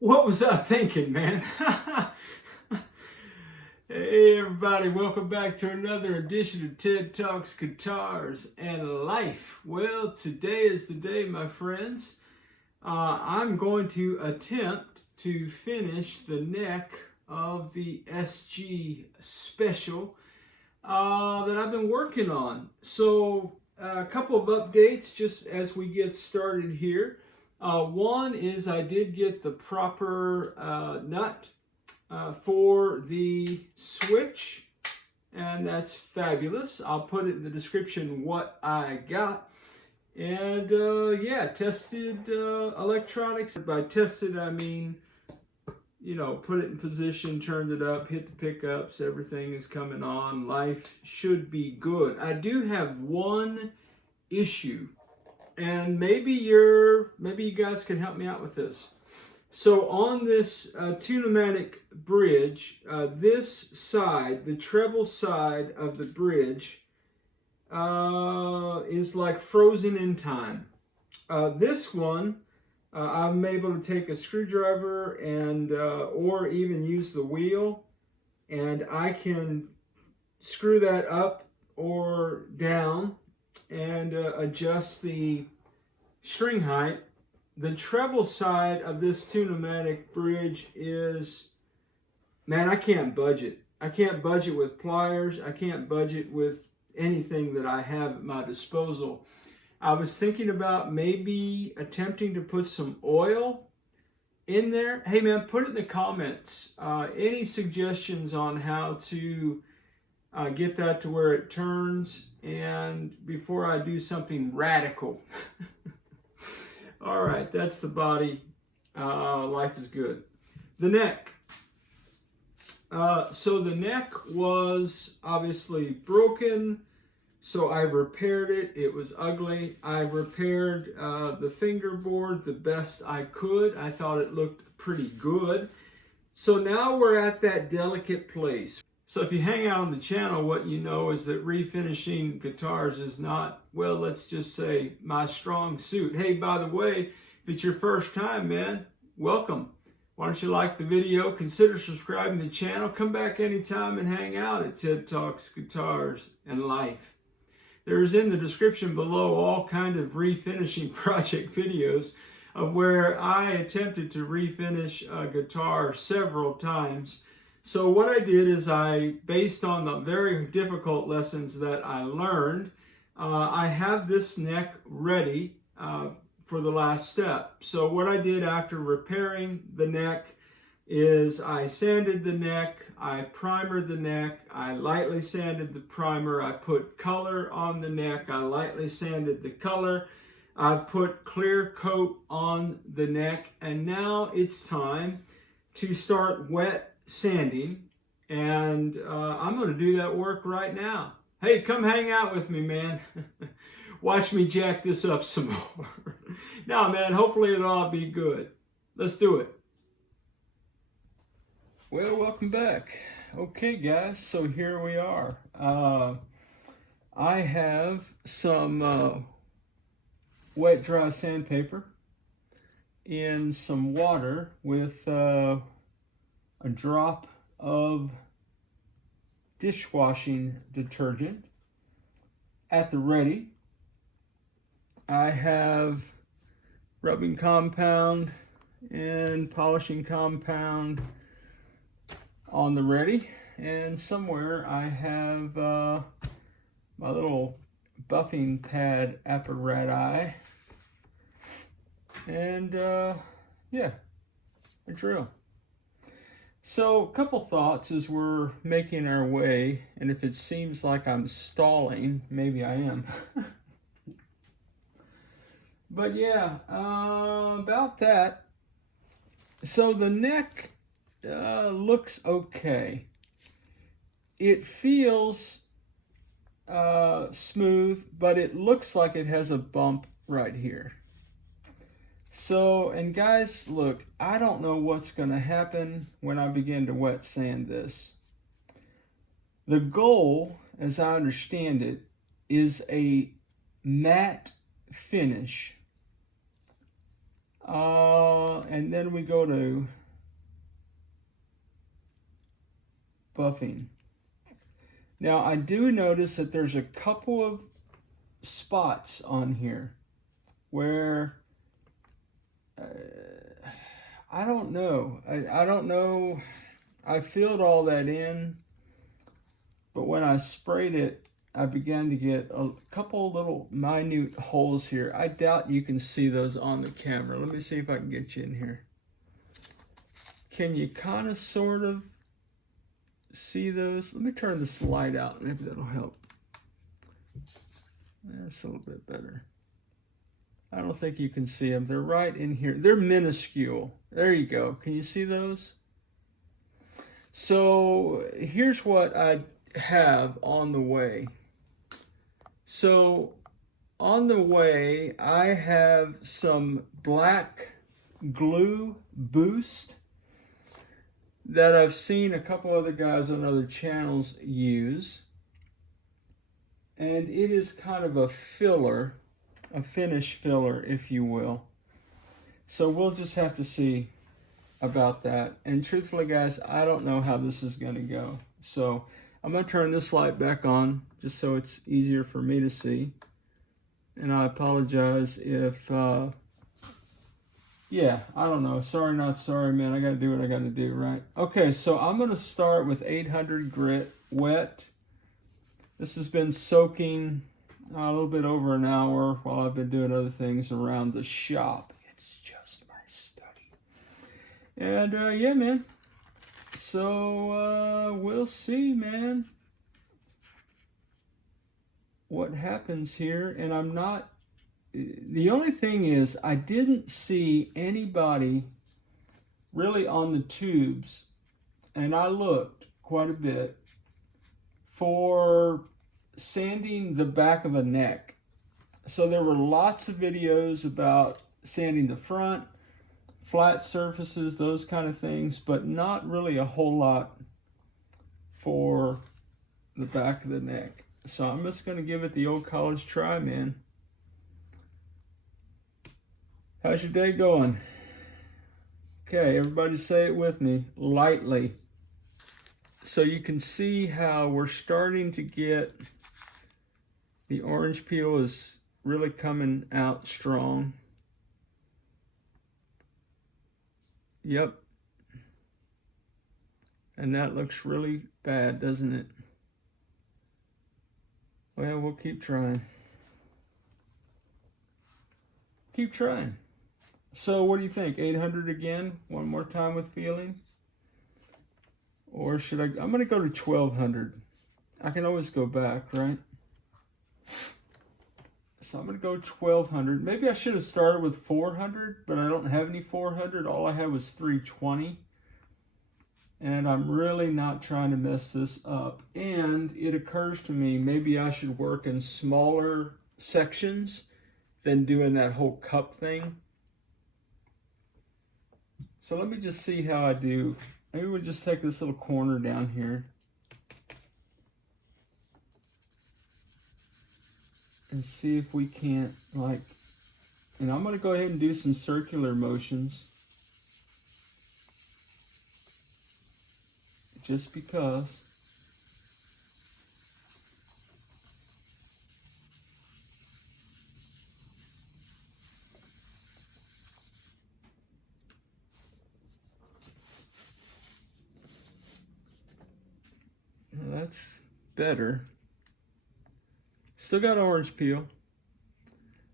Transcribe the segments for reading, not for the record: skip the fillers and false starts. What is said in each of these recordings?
What was I thinking, man? Hey, everybody, welcome back to another edition of Ted Talks Guitars and Life. Well, today is the day, my friends. I'm going to attempt to finish the neck of the SG Special that I've been working on. So, a couple of updates just as we get started here. One is I did get the proper nut for the switch, and that's fabulous. I'll put it in the description what I got. And yeah, tested electronics. By tested, I mean, you know, put it in position, turned it up, hit the pickups, everything is coming on. Life should be good. I do have one issue, and maybe you guys can help me out with this. So on this Tunematic bridge, this side, the treble side of the bridge, is like frozen in time. This one, I'm able to take a screwdriver and or even use the wheel, and I can screw that up or down and adjust the string height. The treble side of this Tunematic bridge is, man, I can't budge it. I can't budge it with pliers. I can't budge it with anything that I have at my disposal. I was thinking about maybe attempting to put some oil in there. Hey man, put it in the comments. Any suggestions on how to get that to where it turns, and before I do something radical. All right, that's the body. Life is good. The neck. So the neck was obviously broken, so I repaired it. It was ugly. I repaired the fingerboard the best I could. I thought it looked pretty good. So now we're at that delicate place. So if you hang out on the channel, what you know is that refinishing guitars is not, well, let's just say, my strong suit. Hey, by the way, if it's your first time, man, welcome. Why don't you like the video, consider subscribing to the channel, come back anytime and hang out at Ted Talks Guitars and Life. There's in the description below all kind of refinishing project videos of where I attempted to refinish a guitar several times. So what I did is based on the very difficult lessons that I learned, I have this neck ready for the last step. So what I did after repairing the neck is I sanded the neck, I primered the neck, I lightly sanded the primer, I put color on the neck, I lightly sanded the color, I've put clear coat on the neck, and now it's time to start wet sanding, and I'm going to do that work right now. Hey, come hang out with me, man. Watch me jack this up some more. Now, man, hopefully it'll all be good. Let's do it. Well, welcome back. Okay, guys, so here we are. I have some wet dry sandpaper in some water with a drop of dishwashing detergent at the ready. I have rubbing compound and polishing compound on the ready, and somewhere I have my little buffing pad apparatus and yeah, a drill. So a couple thoughts as we're making our way, and if it seems like I'm stalling, maybe I am. But yeah, about that. So the neck looks okay. It feels smooth, but it looks like it has a bump right here. So, and guys, look, I don't know what's going to happen when I begin to wet sand this. The goal, as I understand it, is a matte finish And then we go to buffing. Now I do notice that there's a couple of spots on here where I don't know. I don't know. I filled all that in, but when I sprayed it, I began to get a couple little minute holes here. I doubt you can see those on the camera. Let me see if I can get you in here. Can you kind of sort of see those? Let me turn this light out. Maybe that'll help. That's a little bit better. I don't think you can see them. They're right in here. They're minuscule. There you go. Can you see those? So here's what I have on the way. So on the way, I have some black glue boost that I've seen a couple other guys on other channels use. And it is kind of a filler, a finish filler, if you will. So we'll just have to see about that. And truthfully, guys, I don't know how this is going to go. So I'm going to turn this light back on just so it's easier for me to see. And I apologize if, yeah, I don't know. Sorry, not sorry, man. I got to do what I got to do, right? Okay, so I'm going to start with 800 grit wet. This has been soaking a little bit over an hour while I've been doing other things around the shop. It's just my study. And yeah, man. So we'll see, man, what happens here. And I'm not, the only thing is I didn't see anybody really on the tubes, and I looked quite a bit, for sanding the back of a neck. So there were lots of videos about sanding the front, flat surfaces, those kind of things, but not really a whole lot for the back of the neck. So I'm just going to give it the old college try, man. How's your day going? Okay, everybody say it with me, lightly. So you can see how we're starting to get, the orange peel is really coming out strong. Yep. And that looks really bad, doesn't it? Well, we'll keep trying. Keep trying. So what do you think? 800 again? One more time with feeling? Or should I'm going to go to 1200. I can always go back, right? So I'm going to go 1200. Maybe I should have started with 400, but I don't have any 400. All I had was 320. And I'm really not trying to mess this up. And it occurs to me, maybe I should work in smaller sections than doing that whole cup thing. So let me just see how I do. Maybe we'll just take this little corner down here and see if we can't, like, and I'm going to go ahead and do some circular motions just because. That's better. Still got orange peel.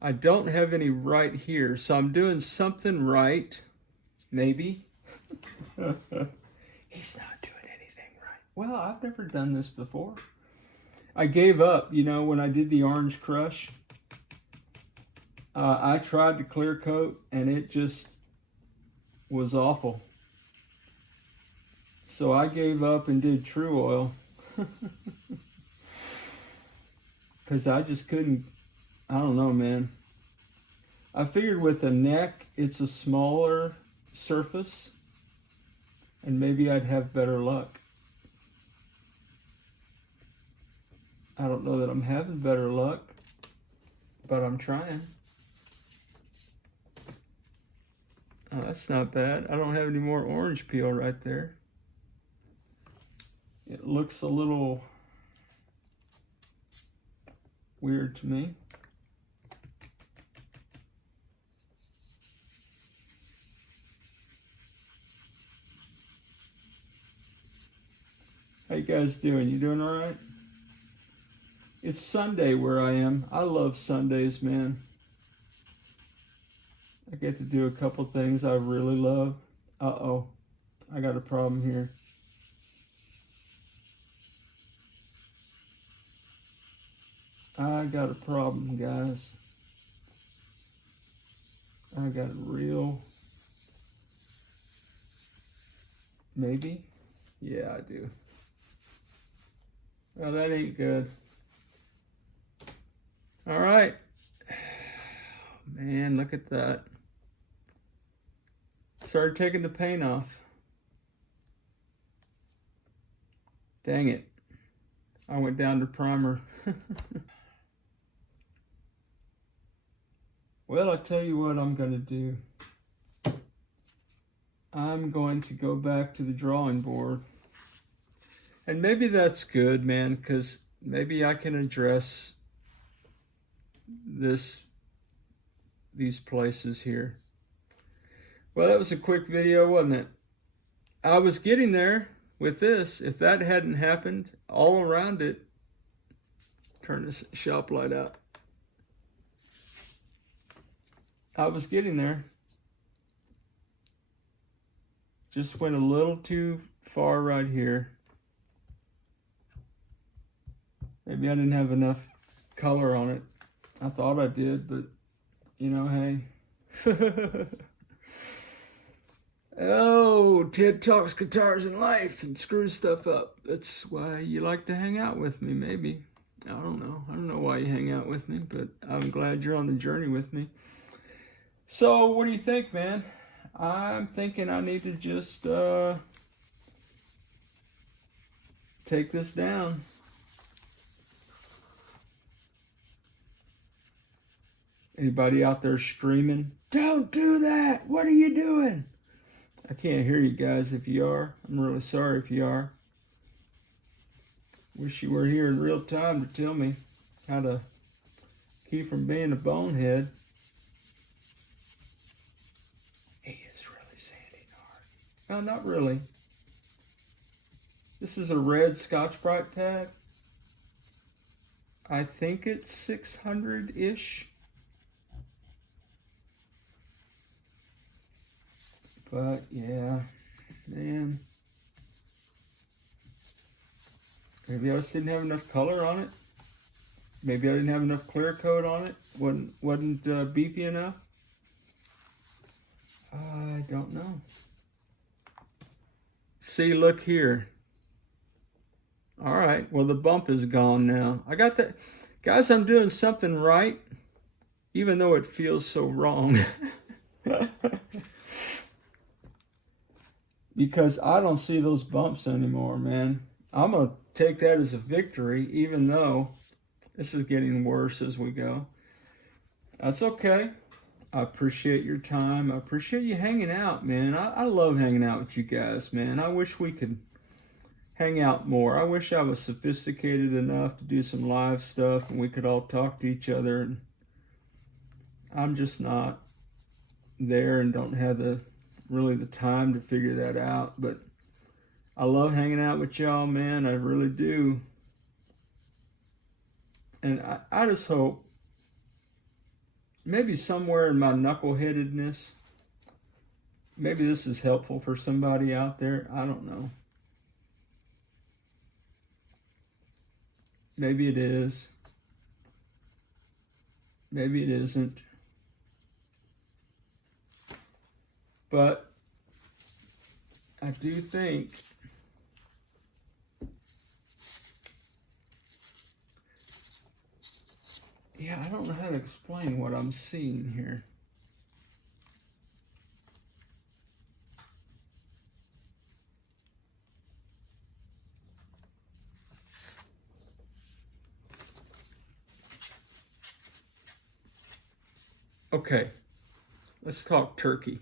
I don't have any right here, so I'm doing something right. Maybe. He's not doing anything right. Well, I've never done this before. I gave up, you know, when I did the orange crush. I tried to clear coat, and it just was awful. So I gave up and did True Oil. Because I just couldn't, I don't know, man. I figured with the neck, it's a smaller surface, and maybe I'd have better luck. I don't know that I'm having better luck, but I'm trying. Oh, that's not bad. I don't have any more orange peel right there. It looks a little weird to me. How you guys doing? You doing all right? It's Sunday where I am. I love Sundays, man. I get to do a couple things I really love. Uh-oh, I got a problem here. I got a problem, guys. I got a real... Maybe? Yeah, I do. Well, that ain't good. All right. Man, look at that. Started taking the paint off. Dang it. I went down to primer. Well, I'll tell you what I'm going to do. I'm going to go back to the drawing board. And maybe that's good, man, because maybe I can address these places here. Well, that was a quick video, wasn't it? I was getting there with this. If that hadn't happened, all around it, turn this shop light out. I was getting there. Just went a little too far right here. Maybe I didn't have enough color on it. I thought I did, but you know, hey. Oh, Ted talks guitars and life and screws stuff up. That's why you like to hang out with me, maybe. I don't know. I don't know why you hang out with me, but I'm glad you're on the journey with me. So, what do you think, man? I'm thinking I need to just take this down. Anybody out there screaming, "Don't do that! What are you doing?" I can't hear you guys if you are. I'm really sorry if you are. Wish you were here in real time to tell me how to keep from being a bonehead. He is really sanding hard. No, not really. This is a red Scotch-Brite tag. I think it's 600-ish. But yeah, man. Maybe I just didn't have enough color on it. Maybe I didn't have enough clear coat on it. Wasn't beefy enough. I don't know. See, look here. All right, well, the bump is gone now. I got that. Guys, I'm doing something right, even though it feels so wrong. Because I don't see those bumps anymore, man. I'm going to take that as a victory, even though this is getting worse as we go. That's okay. I appreciate your time. I appreciate you hanging out, man. I love hanging out with you guys, man. I wish we could hang out more. I wish I was sophisticated enough to do some live stuff and we could all talk to each other. And I'm just not there and don't have really the time to figure that out. But I love hanging out with y'all, man. I really do. And I just hope maybe somewhere in my knuckleheadedness, maybe this is helpful for somebody out there. I don't know. Maybe it is. Maybe it isn't. But I do think yeah, I don't know how to explain what I'm seeing here. Okay, let's talk turkey.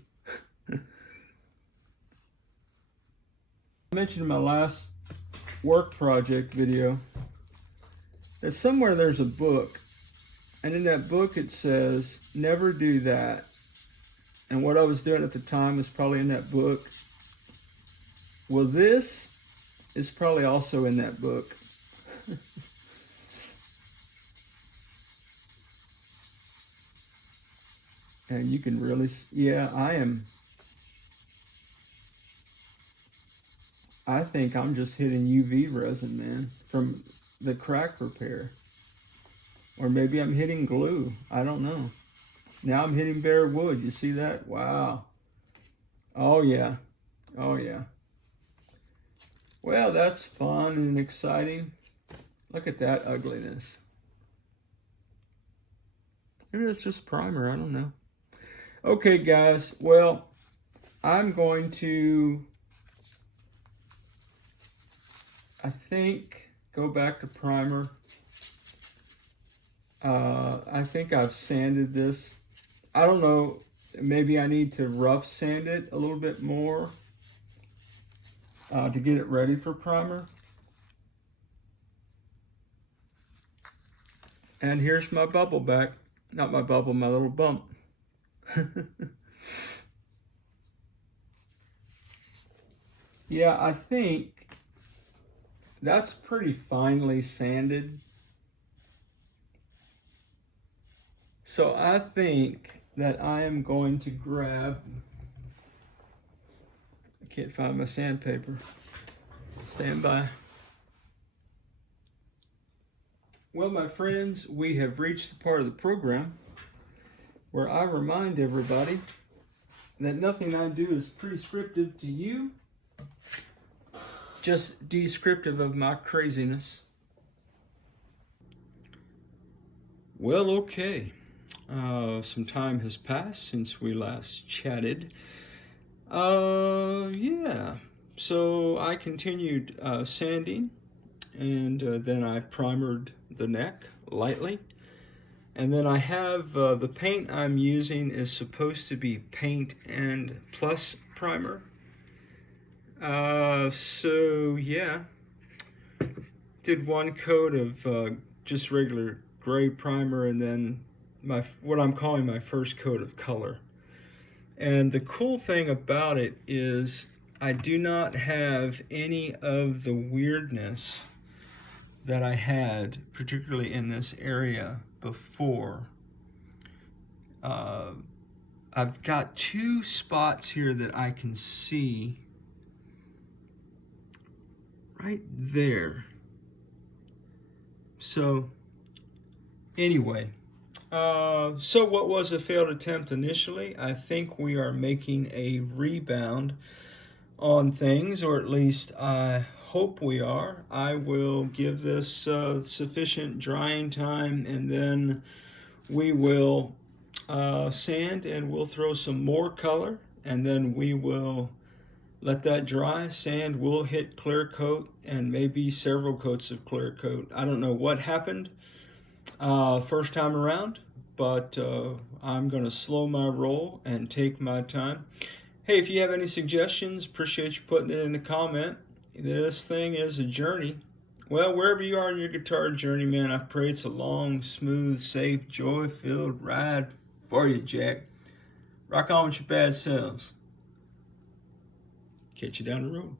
I mentioned in my last work project video that somewhere there's a book, and in that book it says never do that, and what I was doing at the time was probably in that book. Well, this is probably also in that book. And you can really, yeah, I think I'm just hitting UV resin, man, from the crack repair. Or maybe I'm hitting glue, I don't know. Now I'm hitting bare wood, you see that? Wow. Oh yeah, oh yeah. Well, that's fun and exciting. Look at that ugliness. Maybe it's just primer, I don't know. Okay guys, well, I'm going to, I think, go back to primer. I think I've sanded this. I don't know, maybe I need to rough sand it a little bit more to get it ready for primer. And here's my bubble back. Not my bubble, my little bump. Yeah, I think that's pretty finely sanded. So I think that I am going to grab, I can't find my sandpaper. Stand by. Well, my friends, we have reached the part of the program where I remind everybody that nothing I do is prescriptive to you, just descriptive of my craziness. Well, okay. Some time has passed since we last chatted. Yeah. So I continued sanding, and then I primered the neck lightly. And then I have the paint I'm using is supposed to be paint and plus primer. So yeah, did one coat of just regular gray primer, and then what I'm calling my first coat of color. And the cool thing about it is I do not have any of the weirdness that I had, particularly in this area before. I've got two spots here that I can see right there. So anyway, so what was a failed attempt initially? I think we are making a rebound on things, or at least I hope we are. I will give this sufficient drying time, and then we will sand, and we'll throw some more color, and then we will let that dry. Sand, we'll hit clear coat, and maybe several coats of clear coat. I don't know what happened first time around, but I'm gonna slow my roll and take my time. Hey, if you have any suggestions, appreciate you putting it in the comment. This thing is a journey. Well, wherever you are in your guitar journey, man, I pray it's a long, smooth, safe, joy-filled ride for you, Jack. Rock on with your bad selves. Catch you down the road.